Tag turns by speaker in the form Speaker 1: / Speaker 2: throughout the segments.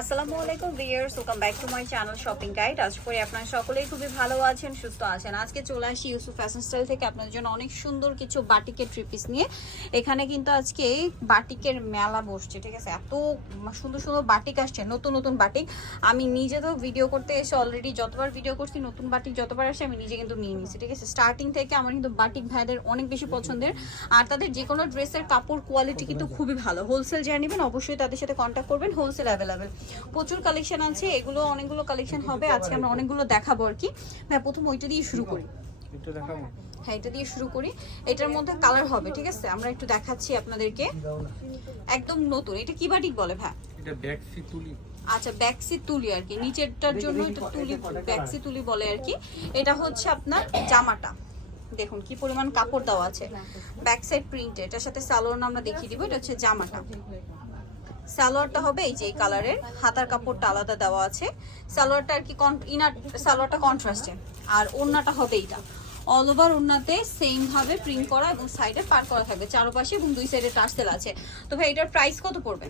Speaker 1: আসসালামু আলাইকুম viewers welcome back to my channel shopping guide আজ করে আপনারা সকলেই খুবই ভালো আছেন সুস্থ আছেন। আজকে চলে আসি ইউসুফ ফ্যাশন স্টাইল থেকে আপনাদের জন্য অনেক সুন্দর কিছু বাটিকের থ্রি পিস নিয়ে। এখানে কিন্তু আজকে বাটিকের মেলা বসছে ঠিক আছে? এত সুন্দর সুন্দর বাটিক আসছে নতুন নতুন বাটিক। আমি নিজে তো ভিডিও করতে এসে অলরেডি যতবার ভিডিও করছি নতুন বাটিক যতবার আসে আমি নিজে কিন্তু নিয়ে নিয়েছি ঠিক আছে? স্টার্টিং থেকে আমার কিন্তু বাটিক ভাইদের অনেক বেশি পছন্দের। আর তাদের যে কোনো ড্রেসের কাপড় কোয়ালিটি কিন্তু খুবই ভালো। হোলসেল যারা নেবেন অবশ্যই তাদের সাথে কন্ট্যাক্ট করবেন হোলসেল অ্যাভেলেবেল প্রচুর কালেকশন আছে এগুলো অনেকগুলো কালেকশন হবে আজকে আমরা অনেকগুলো দেখাবো আর কি। ভাই প্রথম ওইটা দিয়ে শুরু করি। হ্যাঁ এটা দিয়ে শুরু করি। এটার মধ্যে কালার হবে ঠিক আছে? আমরা একটু দেখাচ্ছি আপনাদেরকে। একদম নতুন। এটা কি বাটিক বলে ভাই
Speaker 2: এটা ব্যাক তুলি।
Speaker 1: আচ্ছা ব্যাকসি তুলি আর কি। নিচেরটার জন্য এটা তুলি ব্যাকসি তুলি বলে আর কি। এটা হচ্ছে আপনার জামাটা। দেখুন কি পরিমাণ কাপড় দেওয়া আছে। ব্যাক সাইড প্রিন্ট এটার সাথে সালোয়ার আমরা দেখিয়ে দিব এটা হচ্ছে জামাটা। সালোয়ারটা হবে এই যে এই কালারের। হাতার কাপড়টা আলাদা দেওয়া আছে। সালোয়ারটা আর কি ইনার সালোয়ারটা কন্ট্রাস্টে আর ওড়নাটা হবে এইটা। অল ওভার ওড়নাতে সেম ভাবে প্রিন্ট করা এবং সাইডে পার করা থাকবে। চারপাশে এবং দুই সাইডে টার্সেল আছে। তো ভাই এটার প্রাইস কত পড়বে?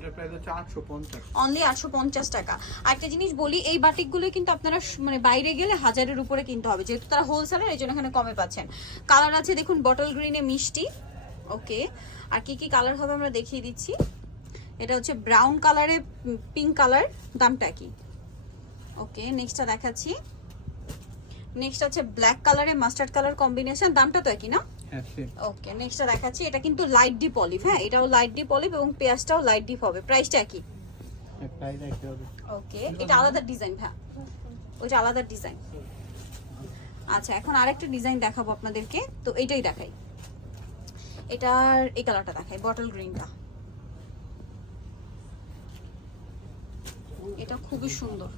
Speaker 1: অনলি আটশো পঞ্চাশ। টাকা। একটা জিনিস বলি এই বাটিকগুলো কিন্তু আপনারা মানে বাইরে গেলে হাজারের উপরে কিনতে হবে। যেহেতু তারা হোলসেলার এই জন্য এখানে কমে পাচ্ছেন। কালার আছে দেখুন বটল গ্রিনে মিষ্টি। ওকে আর কি কি কালার হবে আমরা দেখিয়ে দিচ্ছি। এটা হচ্ছে ব্রাউন কালারে পিঙ্ক কালার দামটা কি? ওকে নেক্সটটা দেখাচ্ছি। নেক্সট আছে ব্ল্যাক কালারে মাস্টার্ড কালার কম্বিনেশন দামটা তো একই না?
Speaker 2: হ্যাঁ
Speaker 1: ওকে নেক্সটটা দেখাচ্ছি এটা কিন্তু লাইট ডিপ অলিভ হ্যাঁ এটাও লাইট ডিপ অলিভ এবং পেঁয়াজটাও লাইট ডিপ হবে। প্রাইসটা একই
Speaker 2: প্রাইস একটু হবে।
Speaker 1: ওকে এটা আলাদা ডিজাইন হ্যাঁ ওইটা আলাদা ডিজাইন আচ্ছা এখন আরেকটা ডিজাইন দেখাবো আপনাদেরকে। তো এইটাই দেখাই। এটার এই কালারটা দেখাই বটল গ্রিনটা এটা খুবই সুন্দর।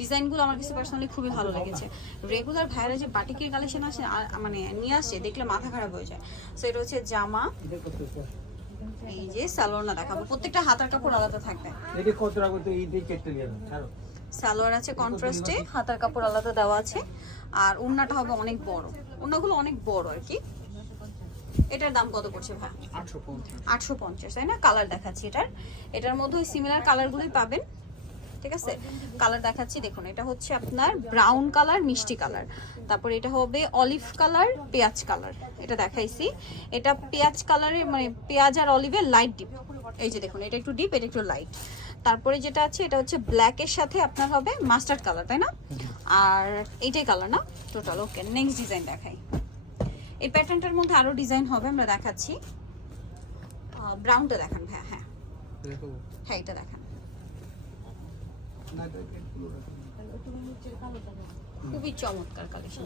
Speaker 1: ডিজাইনগুলো আমার কাছে পার্সোনালি খুবই ভালো লেগেছে। রেগুলার ভাইরা যে বাটিকের কালেকশন আসে মানে নিয়ে আসছে দেখলে মাথা খারাপ হয়ে যায়। সো এটা হচ্ছে জামা। এই যে সালোয়ার না দেখাবো। প্রত্যেকটা হাতার কাপড় আলাদা থাকবে।
Speaker 3: এটা কত তো এই দিয়ে কেটে নিয়ে ছাড়ো।
Speaker 1: সালোয়ার আছে কন্ট্রাস্টে হাতার কাপড় আলাদা দেওয়া আছে। আর ওড়নাটা হবে অনেক বড়। ওড়নাগুলো অনেক বড় আর কি। এটার দাম কত পড়ছে ভাই?
Speaker 2: আটশো পঞ্চাশ।
Speaker 1: তাই না? কালার দেখাচ্ছি এটার। এটার মধ্যে সিমিলার কালারগুলোই পাবেন। ঠিক আছে? কালার দেখাচ্ছি দেখুন এটা হচ্ছে আপনার ব্রাউন কালার মিষ্টি কালার তারপর এটা হবে অলিভ কালার পেঁয়াজ কালার এটা দেখাইছি। এটা পেঁয়াজ কালারের মানে পেঁয়াজ আর অলিভের লাইট ডিপ এই যে দেখুন এটা একটু ডিপ এটা একটু লাইট তারপরে যেটা আছে এটা হচ্ছে ব্ল্যাকের সাথে আপনার হবে মাস্টার্ড কালার তাই না? আর এইটাই কালার না? টোটাল ওকে নেক্সট ডিজাইন দেখাই। এই প্যাটার্নটার মধ্যে আরও ডিজাইন হবে আমরা দেখাচ্ছি। ব্রাউনটা দেখান ভাইয়া হ্যাঁ। হ্যাঁ এটা দেখান। খুবই চমৎকার কালেকশন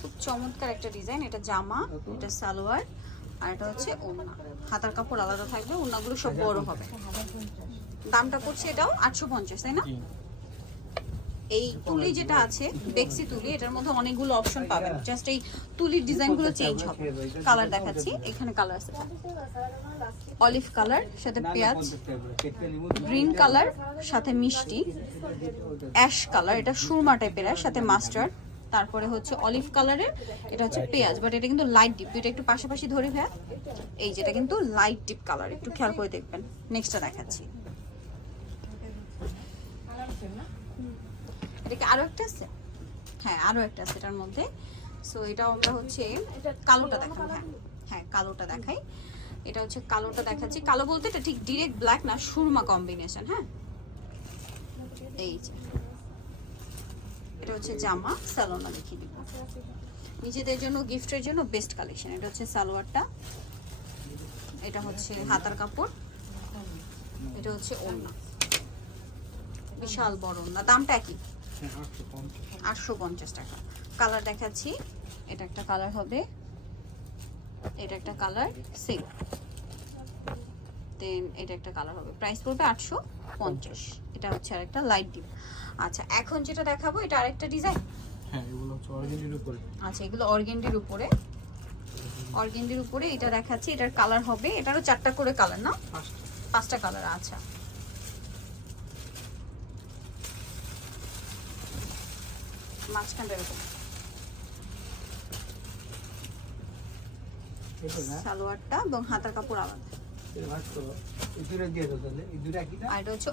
Speaker 1: খুব চমৎকার একটা ডিজাইন এটা জামা, এটা সালোয়ার, আর এটা হচ্ছে ওড়না। হাতার কাপড় আলাদা থাকবে, ওড়নাগুলো সব বড় হবে। দামটা পড়ছে এটাও আটশো পঞ্চাশ, তাই না। এই তুলি যেটা আছে বেক্সি তুলি, এটার মধ্যে অনেকগুলো অপশন পাবেন। জাস্ট এই তুলির ডিজাইনগুলো চেঞ্জ হবে। কালার দেখাচ্ছি। এখানে কালার আছে। অলিভ কালার সাথে পেঁয়াজ। গ্রিন কালার সাথে মিষ্টি। অ্যাশ কালার এটা সুরমা টাইপের সাথে মাস্টার্ড তারপরে হচ্ছে অলিভ কালারের এটা হচ্ছে পেঁয়াজ। বাট এটা কিন্তু লাইট ডিপ এটা একটু পাশাপাশি ধরি ভাইয়া। এই যেটা কিন্তু লাইট ডিপ কালার একটু খেয়াল করে দেখবেন। নেক্সটটা দেখাচ্ছি। এটা কি আরও একটা আছে? হ্যাঁ আরও একটা আছে এটার মধ্যে। সো এটাও আমরা হচ্ছে কালোটা দেখাবো হ্যাঁ। হ্যাঁ কালোটা দেখাই। এটা হচ্ছে কালোটা দেখাচ্ছি। কালো বলতে এটা ঠিক ডিরেক্ট ব্ল্যাক না সুরমা কম্বিনেশন হ্যাঁ? এই যে। এটা হচ্ছে জামা সালোনা দেখিয়ে দিব। নিজেদের জন্য গিফটের জন্য বেস্ট কালেকশন এটা হচ্ছে সালোয়ারটা। এটা হচ্ছে হাতার কাপড়। এটা হচ্ছে ওড়না। বিশাল বড় ওড়না। দামটা কি
Speaker 2: হ্যাঁ আটশো পঞ্চাশ
Speaker 1: টাকা। কালার দেখাচ্ছি। এটা একটা কালার হবে। এটা একটা কালার সেম দেন এটা একটা কালার হবে। প্রাইস পড়বে আটশো পঞ্চাশ। এটা হচ্ছে আরেকটা লাইট ডিপ আচ্ছা এখন যেটা দেখাবো এটা আরেকটা ডিজাইন
Speaker 2: হ্যাঁ
Speaker 1: আচ্ছা এগুলো অর্গেন্ডির উপরে। অর্গেন্ডির উপরে এটা দেখাচ্ছি। এটার কালার হবে। এটারও চারটা করে কালার না?
Speaker 2: পাঁচটা।
Speaker 1: কালার আচ্ছা। মাঝখানটা এরকম। সালোয়ারটা এবং হাতার কাপড় আলাদা।
Speaker 3: এটা
Speaker 1: হচ্ছে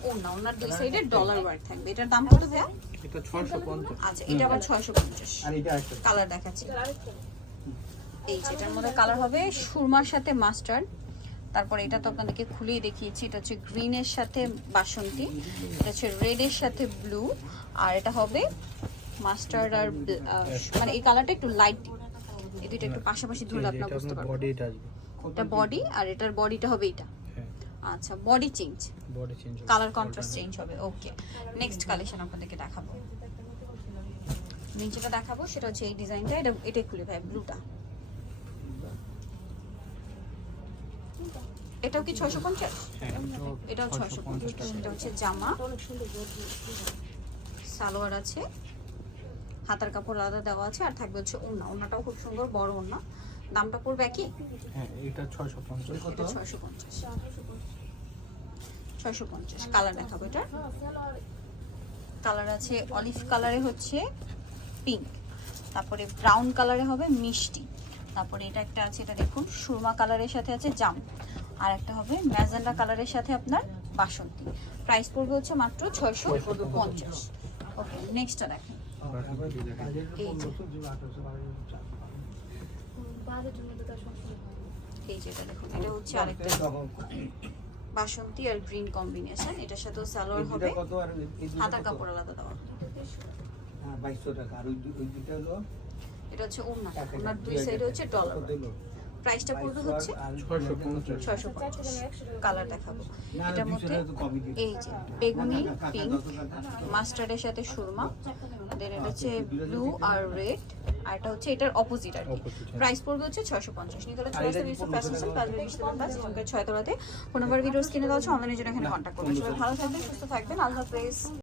Speaker 1: দুই সাইডে ডলার ওয়ার্ক থাকবে। এটার দাম কত ভাইয়া?
Speaker 2: এটা
Speaker 1: আচ্ছা এটা আবার ছয়শো পঞ্চাশ।
Speaker 3: আর এটা একটা।
Speaker 1: কালার দেখাচ্ছি। এই মধ্যে কালার হবে সুরমার সাথে মাস্টার্ড তারপর এটা তো আপনাদেরকে খুলেই দেখিয়েছি। এটা হচ্ছে গ্রিনের সাথে বাসন্তী। এটা হচ্ছে রেডের সাথে ব্লু আর এটা হবে মাস্টার্ড আর মানে এই কালারটা একটু লাইট এই দুইটা একটু পাশাপাশি ধরলে আপনারা বুঝতে পারবেন।
Speaker 2: বডি এটা আসবে।
Speaker 1: এটা বডি আর এটার বডিটা হবে এটা
Speaker 2: হ্যাঁ।
Speaker 1: আচ্ছা body change
Speaker 2: body change
Speaker 1: colour contrast change হবে। ওকে নেক্সট কালেকশন আপনাদেরকে দেখাবো। যেটা দেখাবো সেটা হচ্ছে এই ডিজাইনটা এটা এটাই খুলে ভাই ব্লুটা এটাও কি ছয়শো পঞ্চাশ?
Speaker 2: হ্যাঁ
Speaker 1: এটাও ছয়শো পঞ্চাশ। এটা হচ্ছে জামা। সালোয়ার আছে। হাতার কাপড় আলাদা দেওয়া আছে আর থাকবে হচ্ছে ওড়না। ওড়নাটাও খুব সুন্দর বড় ওড়না। দামটা পড়বে কি
Speaker 2: হ্যাঁ এটা ছয়শো পঞ্চাশ।
Speaker 1: এটা ছয়শো পঞ্চাশ। ছয়শো পঞ্চাশ। কালার দেখাবো এটা কালার আছে অলিভ কালারে হচ্ছে পিঙ্ক। তারপরে ব্রাউন কালারে হবে মিষ্টি। তারপরে এটা একটা আছে এটা দেখুন সুরমা কালারের সাথে আছে জাম। আর একটা হবে ম্যাজেন্ডা কালারের সাথে আপনার বাসন্তী। প্রাইস পড়বে হচ্ছে মাত্র ছয়শো পঞ্চাশ। ওকে নেক্সটটা দেখেন। এই যে এই দেখুন এটা হচ্ছে আরেকটা বাসন্তী আর গ্রিন কম্বিনেশন। এটার সাথেও সালোয়ার হবে।
Speaker 3: কত?
Speaker 1: কাপড় আলাদা দেওয়া।
Speaker 3: হ্যাঁ
Speaker 1: এটা হচ্ছে
Speaker 3: হাজার,
Speaker 1: ওড়নার দুই সাইডে হচ্ছে ডলার প্রাইসটা পড়বে হচ্ছে
Speaker 2: ছয়শো পঞ্চাশ।
Speaker 1: কালার দেখাবো। এটার মধ্যে। এই যে বেগুনি পিঙ্ক মাস্টার্ডের সাথে সুরমা দেন এটা হচ্ছে ব্লু আর রেড আর এটা হচ্ছে এটার অপোজিট আর কি।
Speaker 2: হ্যাঁ।
Speaker 1: প্রাইস পড়বে হচ্ছে ছয়শো পঞ্চাশ। নিয়ে
Speaker 3: তাহলে
Speaker 1: চলে আসতে বিশ্ব ফ্যাশন
Speaker 3: টাকা?
Speaker 1: পাঁচ বিশ টাকা পাঁচ ছয় তোলাতে ফোন নাম্বার ভিডিওস কিনে দেওয়া হচ্ছে অনলাইনের জন্য এখানে কন্ট্যাক্ট করবেন ভালো থাকবেন সুস্থ থাকবেন। আল্লাহ হাফেজ।